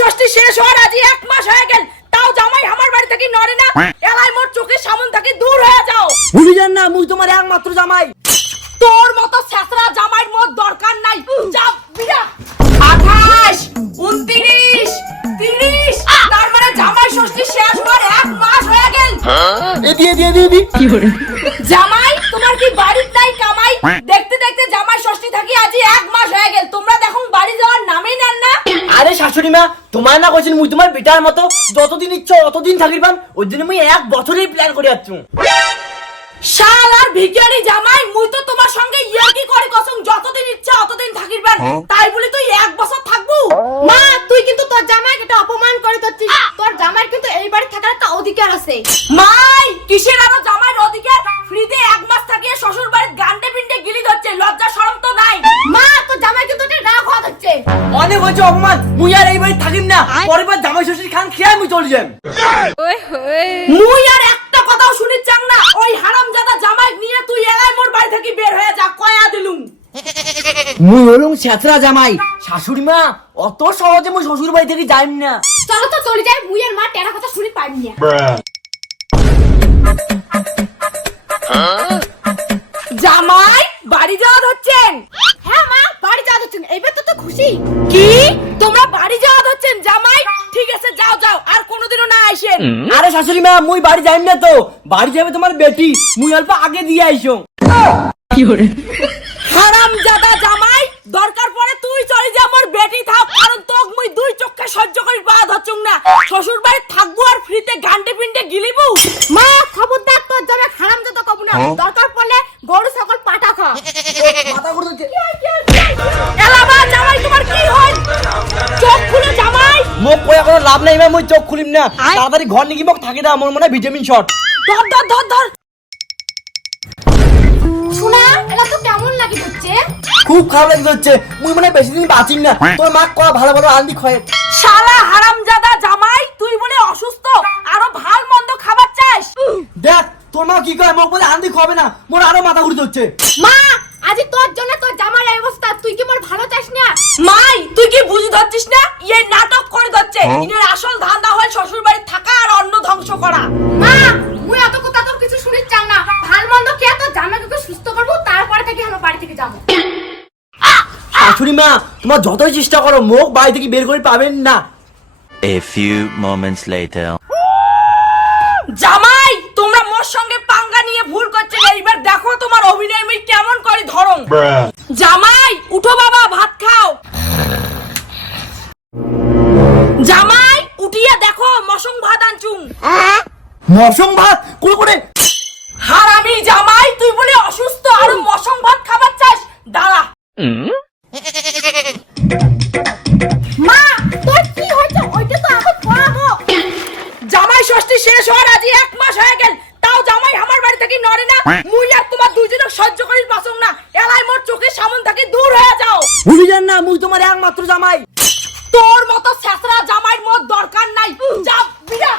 ষষ্ঠী শেষ হওয়ার আজই এক মাস হয়ে গেল। তাও জামাই আমার বাড়ি থেকে নড়ে না। এলাই মোর চোখের সামন থেকে দূর হয়ে যাও। ভুলি যান না মুই তোমার একমাত্র জামাই। তোর মতো ছেঁচড়া জামাইর মোর দরকার নাই। যা বিরা আঠাশ উনত্রিশ তিরিশ। তার মানে জামাই ষষ্ঠী শেষ হওয়ার এক মাস হয়ে গেল। এ দিয়ে দিয়ে দিয়ে দি জামাই তোমার কি বাড়ির নাই কামাই? দেখতে দেখতে জামাই ষষ্ঠী থাকি আজই এক মাস হয়ে গেল তোমরা দেখুন বাড়ি যাওয়ার নামই নেন না আরে শাশুড়ি মা। তোমার না কইছেন মুই তোমার বেটার মতো। যতদিন ইচ্ছা অতদিন থাকির পান ওই জন্য মুই এক বছরেই প্ল্যান করে যাচ্ছি শাল আর ভিখারি জামাই মুই তো তোমার সঙ্গে ইয়ার্কি করে কসম। যতদিন ইচ্ছা অতদিন থাকিরবেন তাই বলি তুই এক বছর থাকব? মা তুই কিন্তু তোর জামাইকে একটা অপমান করে দিচ্ছিস। তোর জামাই কিন্তু এই বাড়ি থাকার একটা অধিকার আছে। মাই কিসের আরও জামাইর অধিকার? ফ্রিতে এক মাস থাকিয়ে শ্বশুর বাড়ির গান্ডে পিন্ডে গিলি ধরছে। লজ্জা অনেক হয়েছে অপমান মুই আর এই বাড়ি থাকিম না। পরের বার জামাই ষষ্ঠীর খান খেয়ে মুই চলে যাম মুই আর একটা কথাও শুনিস চাং না। ওই হারামজাদা জামাই নিয়ে তুই এলাই মোর বাড়ি থেকে বের হয়ে যা কয়া দিলুম। মুই হলুম ছেঁচড়া জামাই। শাশুড়ি মা অত সহজে মুই শ্বশুর বাড়ি থেকে যাইম না। চলো তো চলে যাই মুইয়ের মা টেরা কথা শুনি পাইনি না। খুশি? কি? তোমরা বাড়ি যাওয়া হচ্ছেন জামাই? ঠিক আছে যাও যাও আর কোনোদিনও না আইসেন আরে শাশুড়ি মা মুই বাড়ি যাইম না তো। বাড়ি যাবে তোমার বেটি। মুই অল্প আগে দিয়ে আইসো হারাম জাদা জামাই দরকার পড়ে তুই চলে যা আমার বেটি থাক। কারণ তোক মুই দুই চোখে সহ্য করি পা ধরছুম না। শ্বশুর বাড়ি থাকব আর ফ্রিতে গান্ডে পিন্ডে গিলিবু। মা খবরদার তোর জামাই খারাম যত কব না। দরকার পড়লে গরু ছাগল পাটা খা। মাথা ঘুরে কোনো লাভ নাই মুই চোখ খুলিম না। তাড়াতাড়ি ঘর নিয়ে মোক থাকে আমার মনে হয় ভিটামিন শট ধর ধর ধর ধর। শোনা এটা তো কেমন লাগে হচ্ছে খুব খারাপ লাগতে হচ্ছে মুই মনে বেশি দিন বাঁচিম না। তোর মা কয়া ভালো ভালো আন্দি খয়ে। শালা হারামজাদা জামাই তুই বলে অসুস্থ আরও ভালো মন্দ খাবার চাস? দেখ তোর মা কি কয় মোক বলে আন্দি খাবে না। মোর আরও মাথা ঘুরতে হচ্ছে। মা আজ তোর জন্য তোর জামার অবস্থা। তুই কি মোর ভালো চাস না? মাই জামাইকে সুস্থ করব তারপরে থেকে আমার বাড়ি থেকে যাব। শাশুড়ি মা তোমার যতই চেষ্টা করো মোক বাড়ি থেকে বের করে পাবেন না। A few moments later. জামাই তোমরা মোর সঙ্গে পাঙ্গা নিয়ে ভুল করছেন এইবার দেখো তোমার অভিনয় আমি কেমন করি ধরং জামাই উঠো বাবা ভাত খাও। জামাই উঠিয়া দেখো মসং ভাত আনছুং মৌসুম ভাত করে করে হারামি জামাই তুই বলে অসুস্থ আর মসং ভাত খাবার চাস দাঁড়া মা তোর কি হয়েছে? ওইটা তো এখন পড়াবো। জামাই ষষ্ঠী শেষ হওয়ার আজই এক মাস হয়ে গেল। তাও জামাই আমার বাড়ি থেকে নড়ে না? মুই আর তোমার দুইজনে সহ্য করিস পাসং না। এলাই মোর চোখের সামন থেকে দূর হয়ে যাও। ভুলি যান না মুই তোমার একমাত্র জামাই। তোর মতো ছেঁচড়া জামাইর মোর দরকার নাই। যা বিরা